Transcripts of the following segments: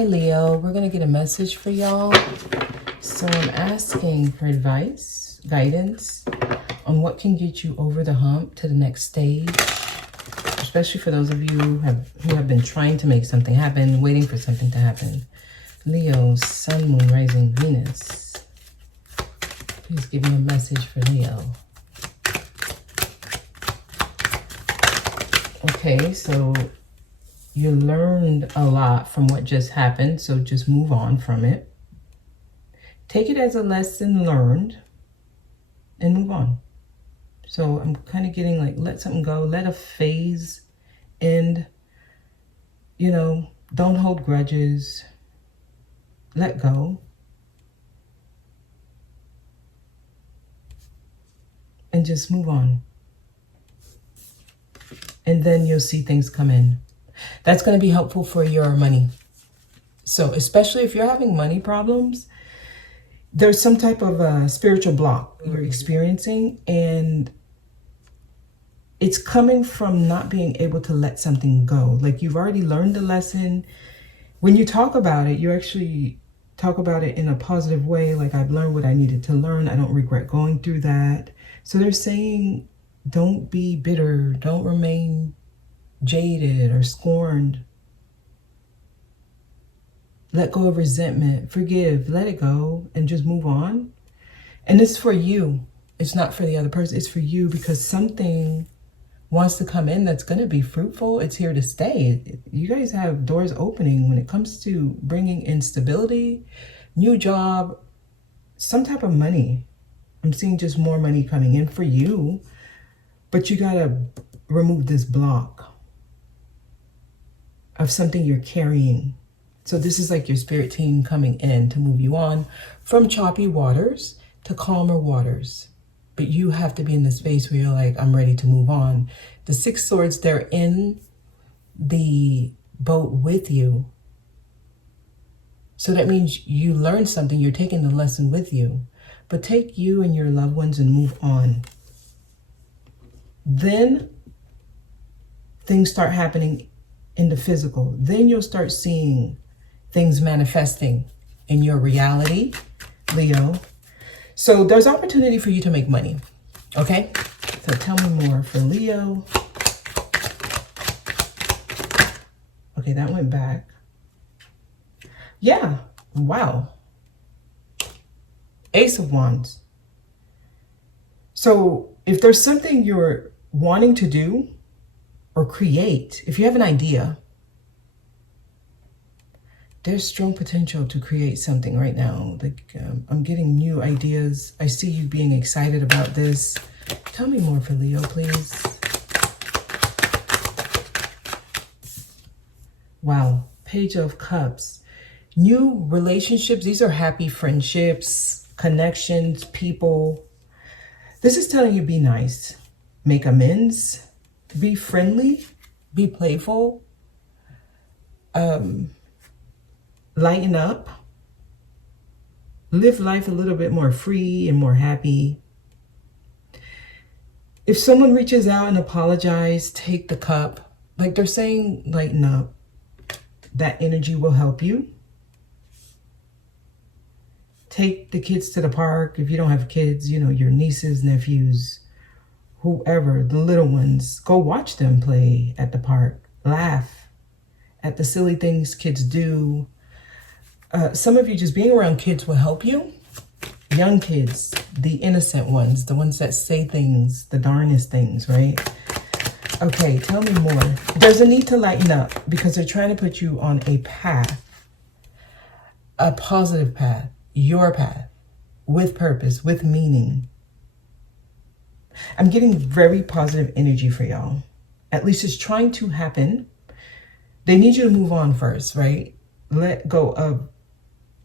Hi, Leo. We're going to get a message for y'all. So I'm asking for advice, guidance on what can get you over the hump to the next stage, especially for those of you who have been trying to make something happen, waiting for something to happen. Leo, Sun, Moon, Rising, Venus. Please give me a message for Leo. Okay, so you learned a lot from what just happened, so just move on from it. Take it as a lesson learned and move on. So I'm kind of getting like, let something go, let a phase end, you know, don't hold grudges, let go. And just move on. And then you'll see things come in. That's going to be helpful for your money. So especially if you're having money problems, there's some type of spiritual block you're experiencing, and it's coming from not being able to let something go. Like you've already learned the lesson. When you talk about it, you actually talk about it in a positive way. Like, I've learned what I needed to learn. I don't regret going through that. So they're saying, don't be bitter. Don't remain jaded or scorned. Let go of resentment. Forgive. Let it go and just move on. And it's for you. It's not for the other person. It's for you, because something wants to come in that's going to be fruitful. It's here to stay. You guys have doors opening when it comes to bringing in stability, new job, some type of money. I'm seeing just more money coming in for you, but you got to remove this block of something you're carrying. So this is like your spirit team coming in to move you on from choppy waters to calmer waters. But you have to be in the space where you're like, I'm ready to move on. The 6 swords, they're in the boat with you. So that means you learned something. You're taking the lesson with you. But take you and your loved ones and move on. Then things start happening in the physical. Then you'll start seeing things manifesting in your reality, Leo. So there's opportunity for you to make money, okay? So tell me more for Leo. Okay, that went back. Yeah, wow. Ace of Wands. So if there's something you're wanting to do or create, if you have an idea, there's strong potential to create something right now. Like, I'm getting new ideas. I see you being excited about this. Tell me more for Leo, please. Wow. Page of Cups. New relationships. These are happy friendships, connections, people. This is telling you, be nice, make amends, be friendly, be playful, lighten up, live life a little bit more free and more happy. If someone reaches out and apologize, take the cup. Like they're saying, lighten up. That energy will help you. Take the kids to the park. If you don't have kids, you know, your nieces, nephews, whoever, the little ones, go watch them play at the park. Laugh at the silly things kids do. Some of you, just being around kids will help you. Young kids, the innocent ones, the ones that say things, the darnest things, right? Okay, tell me more. There's a need to lighten up because they're trying to put you on a path, a positive path, your path, with purpose, with meaning. I'm getting very positive energy for y'all. At least it's trying to happen. They need you to move on first, right? Let go of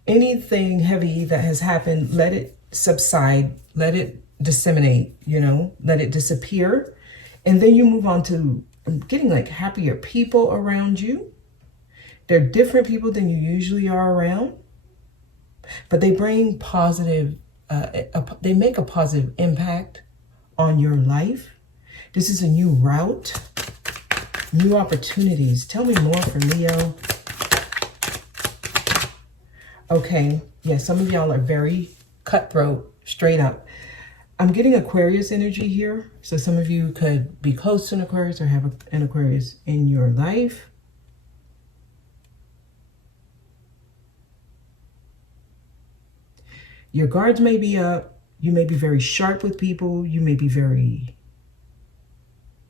anything heavy that has happened. Let it subside. Let it disseminate, you know, let it disappear. And then you move on to getting like happier people around you. They're different people than you usually are around, but they bring positive, they make a positive impact on your life. This is a new route, new opportunities. Tell me more for Leo. Okay, yeah, some of y'all are very cutthroat, straight up. I'm getting Aquarius energy here. So some of you could be close to an Aquarius or have an Aquarius in your life. Your guards may be up. You may be very sharp with people. You may be very,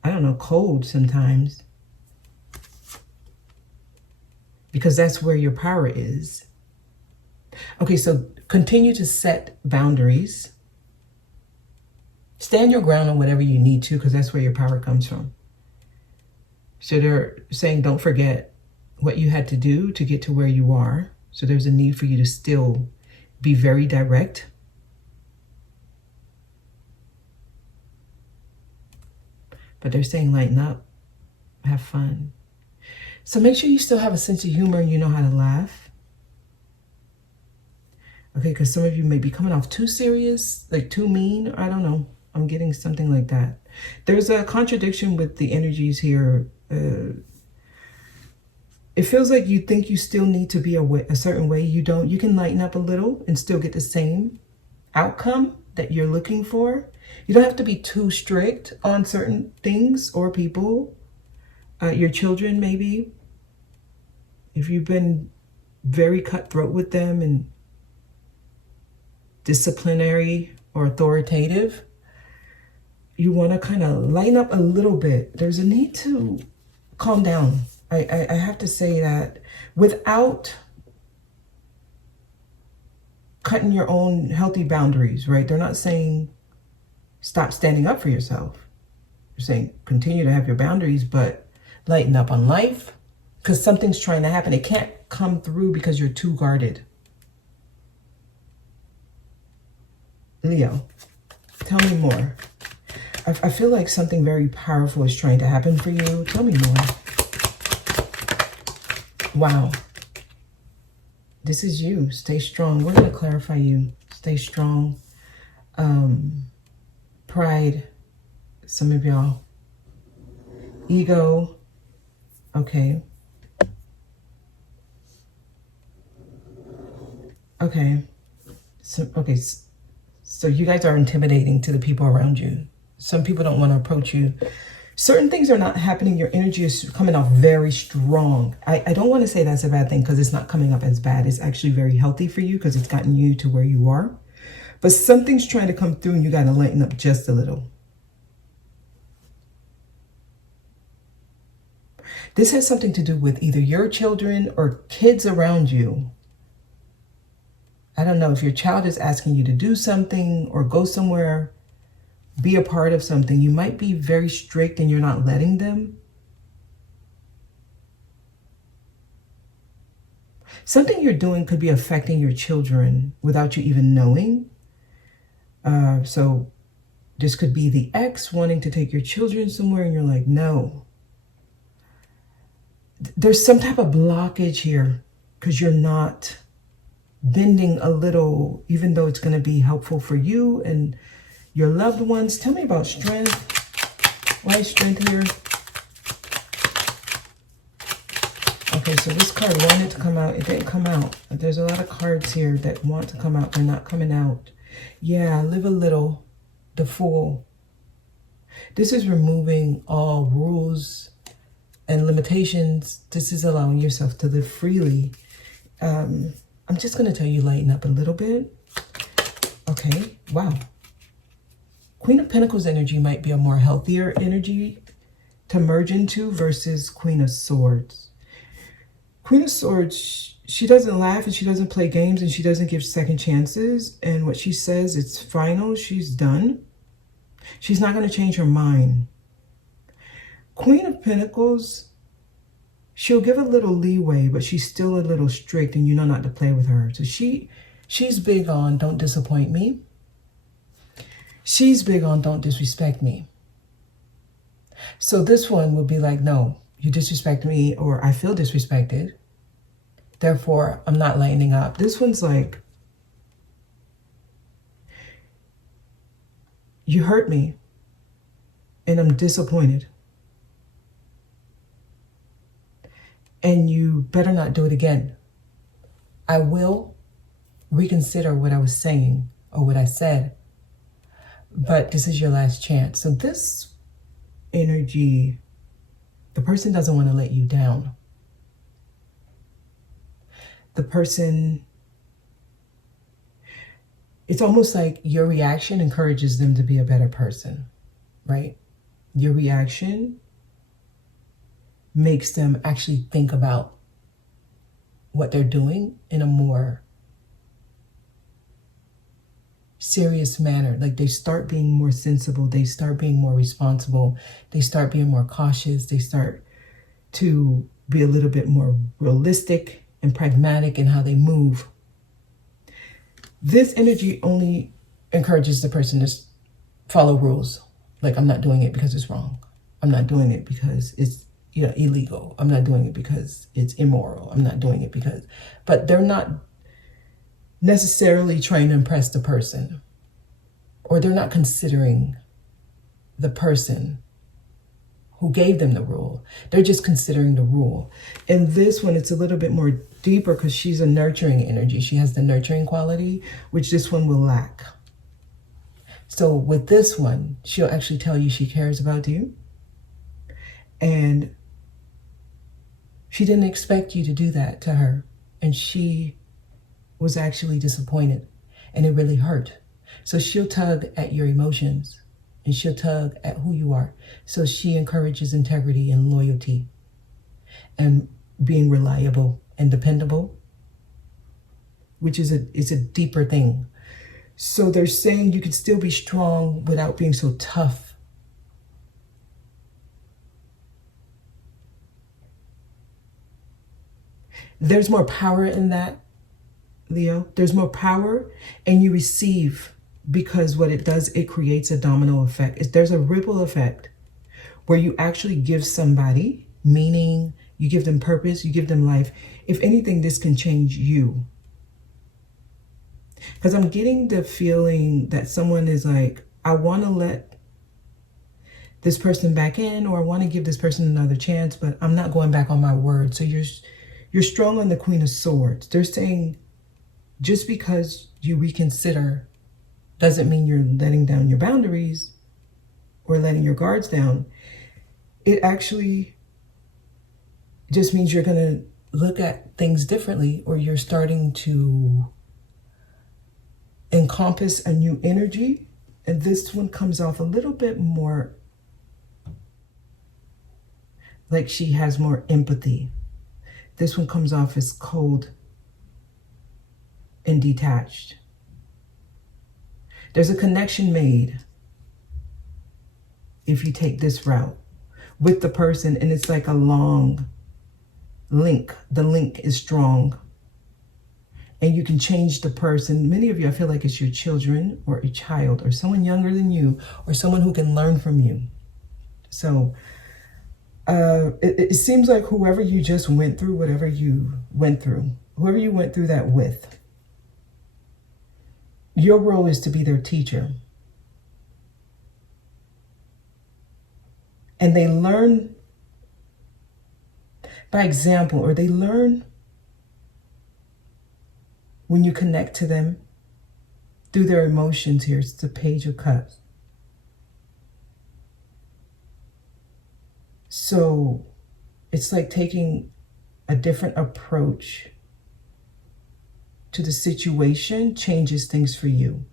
I don't know, cold sometimes. Because that's where your power is. Okay, so continue to set boundaries. Stand your ground on whatever you need to, because that's where your power comes from. So they're saying don't forget what you had to do to get to where you are. So there's a need for you to still be very direct. But they're saying lighten up, have fun. So make sure you still have a sense of humor and you know how to laugh. Okay, because some of you may be coming off too serious, like too mean. I don't know. I'm getting something like that. There's a contradiction with the energies here. It feels like you think you still need to be a certain way. You don't. You can lighten up a little and still get the same outcome that you're looking for. You don't have to be too strict on certain things or people. Your children, maybe. If you've been very cutthroat with them and disciplinary or authoritative, you want to kind of lighten up a little bit. There's a need to calm down. I have to say that without cutting your own healthy boundaries, right? They're not saying stop standing up for yourself. They're saying continue to have your boundaries, but lighten up on life because something's trying to happen. It can't come through because you're too guarded. Leo, tell me more. I feel like something very powerful is trying to happen for you. Tell me more. Wow. This is you. Stay strong. We're going to clarify you. Stay strong. Pride. Some of y'all. Ego. Okay. Okay. So you guys are intimidating to the people around you. Some people don't want to approach you. Certain things are not happening. Your energy is coming off very strong. I don't want to say that's a bad thing because it's not coming up as bad. It's actually very healthy for you because it's gotten you to where you are. But something's trying to come through and you got to lighten up just a little. This has something to do with either your children or kids around you. I don't know if your child is asking you to do something or go somewhere, be a part of something. You might be very strict and you're not letting them. Something you're doing could be affecting your children without you even knowing. So this could be the ex wanting to take your children somewhere and you're like, no. There's some type of blockage here because you're not bending a little, even though it's going to be helpful for you and your loved ones. Tell me about strength. Why is strength here? Okay, so this card wanted to come out. It didn't come out. There's a lot of cards here that want to come out. They're not coming out. Yeah, live a little. The Fool. This is removing all rules and limitations. This is allowing yourself to live freely. I'm just going to tell you lighten up a little bit. Okay, wow. Queen of Pentacles energy might be a more healthier energy to merge into versus Queen of Swords. Queen of Swords, she doesn't laugh and she doesn't play games and she doesn't give second chances. And what she says, it's final, she's done. She's not going to change her mind. Queen of Pentacles, she'll give a little leeway, but she's still a little strict and you know not to play with her. So she's big on don't disappoint me. She's big on don't disrespect me. So this one would be like, no, you disrespect me or I feel disrespected. Therefore, I'm not lightening up. This one's like, you hurt me and I'm disappointed. And you better not do it again. I will reconsider what I was saying or what I said. But this is your last chance. So this energy, the person doesn't want to let you down. The person, it's almost like your reaction encourages them to be a better person, right? Your reaction makes them actually think about what they're doing in a more serious manner. Like they start being more sensible, they start being more responsible, they start being more cautious, they start to be a little bit more realistic and pragmatic in how they move. This energy only encourages the person to follow rules. Like, I'm not doing it because it's wrong. I'm not doing it because it's illegal. I'm not doing it because it's immoral. I'm not doing it because, but they're not necessarily trying to impress the person, or they're not considering the person who gave them the rule. They're just considering the rule. And this one, it's a little bit more deeper because she's a nurturing energy. She has the nurturing quality, which this one will lack. So with this one, she'll actually tell you she cares about you. And she didn't expect you to do that to her. And she was actually disappointed. And it really hurt. So she'll tug at your emotions. And she'll tug at who you are. So she encourages integrity and loyalty. And being reliable and dependable. Which is a deeper thing. So they're saying you can still be strong without being so tough. There's more power in that, Leo. There's more power, and you receive, because what it does, it creates a domino effect. There's a ripple effect where you actually give somebody meaning, you give them purpose, you give them life. If anything, this can change you. Because I'm getting the feeling that someone is like, I want to let this person back in, or I want to give this person another chance, but I'm not going back on my word. So you're strong on the Queen of Swords. They're saying just because you reconsider doesn't mean you're letting down your boundaries or letting your guards down. It actually just means you're going to look at things differently, or you're starting to encompass a new energy. And this one comes off a little bit more like she has more empathy. This one comes off as cold and detached. There's a connection made if you take this route with the person, and it's like a long link. The link is strong. And you can change the person. Many of you, I feel like it's your children or a child or someone younger than you or someone who can learn from you. So it seems like whoever you just went through, whatever you went through, whoever you went through that with, your role is to be their teacher. And they learn by example, or they learn when you connect to them through their emotions. Here, it's the Page of Cups. So it's like taking a different approach to the situation changes things for you.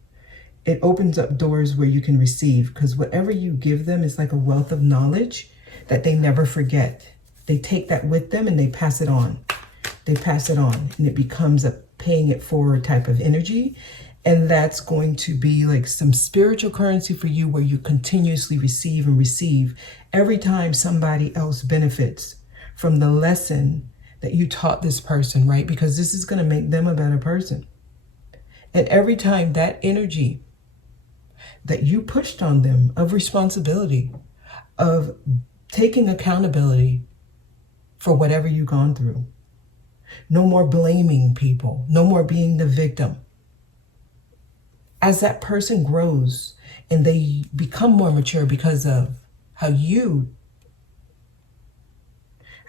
It opens up doors where you can receive, because whatever you give them is like a wealth of knowledge that they never forget. They take that with them and they pass it on. They pass it on, and it becomes a paying it forward type of energy. And that's going to be like some spiritual currency for you, where you continuously receive and receive every time somebody else benefits from the lesson that you taught this person, right? Because this is going to make them a better person. And every time that energy that you pushed on them of responsibility, of taking accountability for whatever you've gone through, no more blaming people, no more being the victim. As that person grows and they become more mature because of how you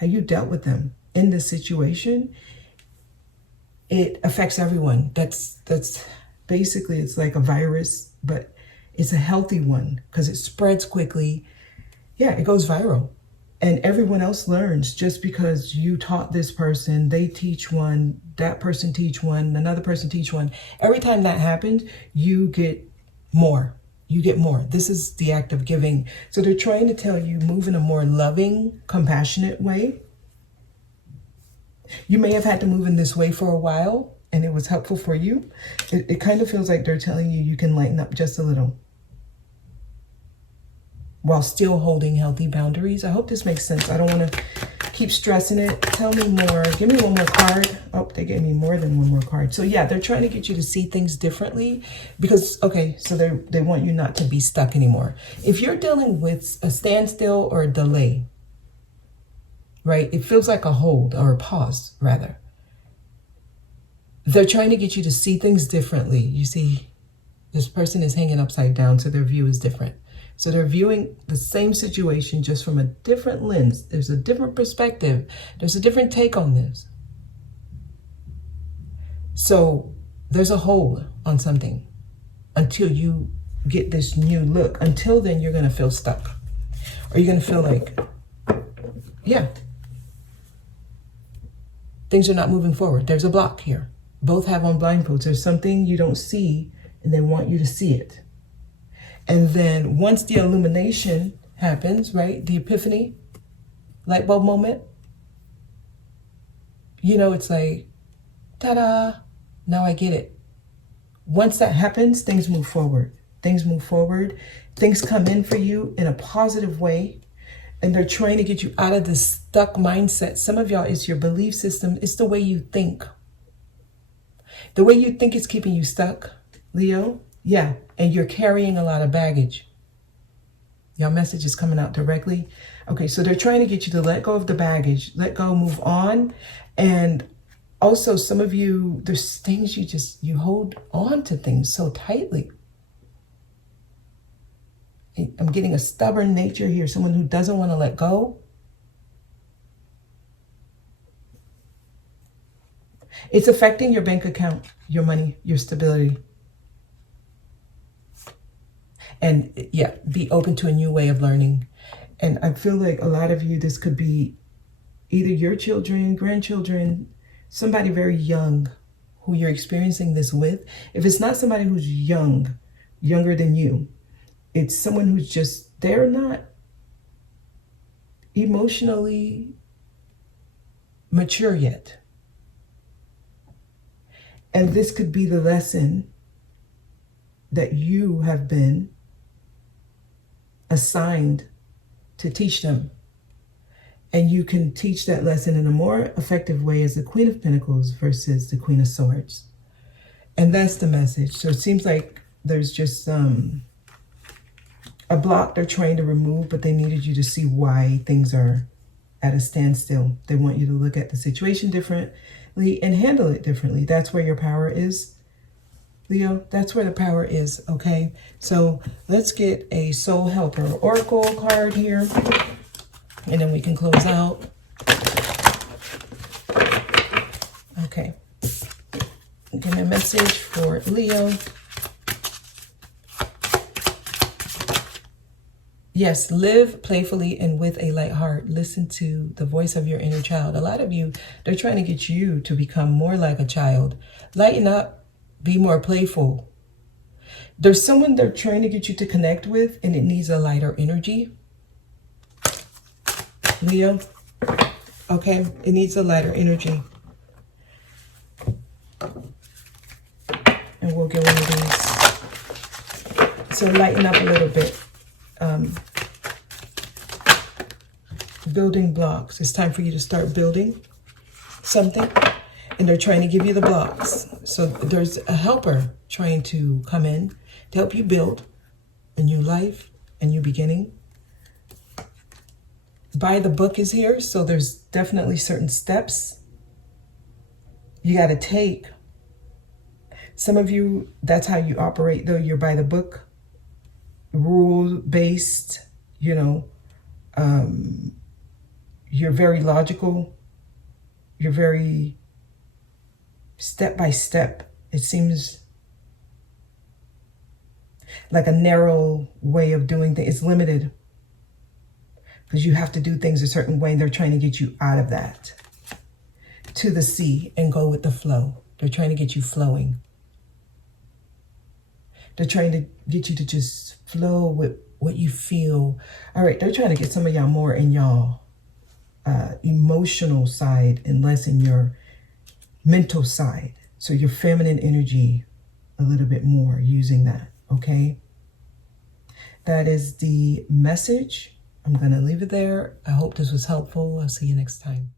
dealt with them in this situation, it affects everyone. That's basically, it's like a virus, but it's a healthy one because it spreads quickly. Yeah, it goes viral. And everyone else learns just because you taught this person, they teach one, that person teach one, another person teach one. Every time that happens, you get more. You get more. This is the act of giving. So they're trying to tell you, move in a more loving, compassionate way. You may have had to move in this way for a while and it was helpful for you. It kind of feels like they're telling you you can lighten up just a little while still holding healthy boundaries. I hope this makes sense. I don't want to keep stressing it. Tell me more. Give me one more card. Oh, they gave me more than one more card. So yeah, they're trying to get you to see things differently because, okay, so they want you not to be stuck anymore. If you're dealing with a standstill or a delay, right? It feels like a hold or a pause, rather. They're trying to get you to see things differently. You see, this person is hanging upside down, so their view is different. So they're viewing the same situation just from a different lens. There's a different perspective. There's a different take on this. So there's a hold on something until you get this new look. Until then, you're going to feel stuck. Or you're going to feel like, yeah, things are not moving forward. There's a block here. Both have on blindfolds. There's something you don't see, and they want you to see it. And then once the illumination happens, right, the epiphany, light bulb moment, you know, it's like, ta-da, now I get it. Once that happens, things move forward. Things move forward. Things come in for you in a positive way. And they're trying to get you out of this stuck mindset. Some of y'all, it's your belief system. It's the way you think. The way you think is keeping you stuck, Leo. Yeah, and you're carrying a lot of baggage. Your message is coming out directly. Okay, so they're trying to get you to let go of the baggage, let go, move on. And also some of you, there's things you hold on to things so tightly. I'm getting a stubborn nature here, someone who doesn't want to let go. It's affecting your bank account, your money, your stability. And yeah, be open to a new way of learning. And I feel like a lot of you, this could be either your children, grandchildren, somebody very young who you're experiencing this with. If it's not somebody who's young, younger than you, it's someone who's just, they're not emotionally mature yet. And this could be the lesson that you have been assigned to teach them. And you can teach that lesson in a more effective way as the Queen of Pentacles versus the Queen of Swords. And that's the message. So it seems like there's just a block they're trying to remove, but they needed you to see why things are at a standstill. They want you to look at the situation differently and handle it differently. That's where your power is. Leo, that's where the power is, okay? So let's get a Soul Helper Oracle card here, and then we can close out. Okay. Give me a message for Leo. Yes, live playfully and with a light heart. Listen to the voice of your inner child. A lot of you, they're trying to get you to become more like a child. Lighten up. Be more playful. There's someone they're trying to get you to connect with, and it needs a lighter energy. Leo, okay? It needs a lighter energy. And we'll get one of these. So lighten up a little bit. Building blocks. It's time for you to start building something. And they're trying to give you the blocks. So there's a helper trying to come in to help you build a new life, a new beginning. By the book is here, so there's definitely certain steps you got to take. Some of you, that's how you operate, though. You're by the book, rule-based, you know. You're very logical. You're very step by step. It seems like a narrow way of doing things. It's limited because you have to do things a certain way. And they're trying to get you out of that to the sea and go with the flow. They're trying to get you flowing. They're trying to get you to just flow with what you feel. All right, they're trying to get some of y'all more in y'all emotional side and less in your mental side. So your feminine energy a little bit more, using that, okay? That is the message. I'm going to leave it there. I hope this was helpful. I'll see you next time.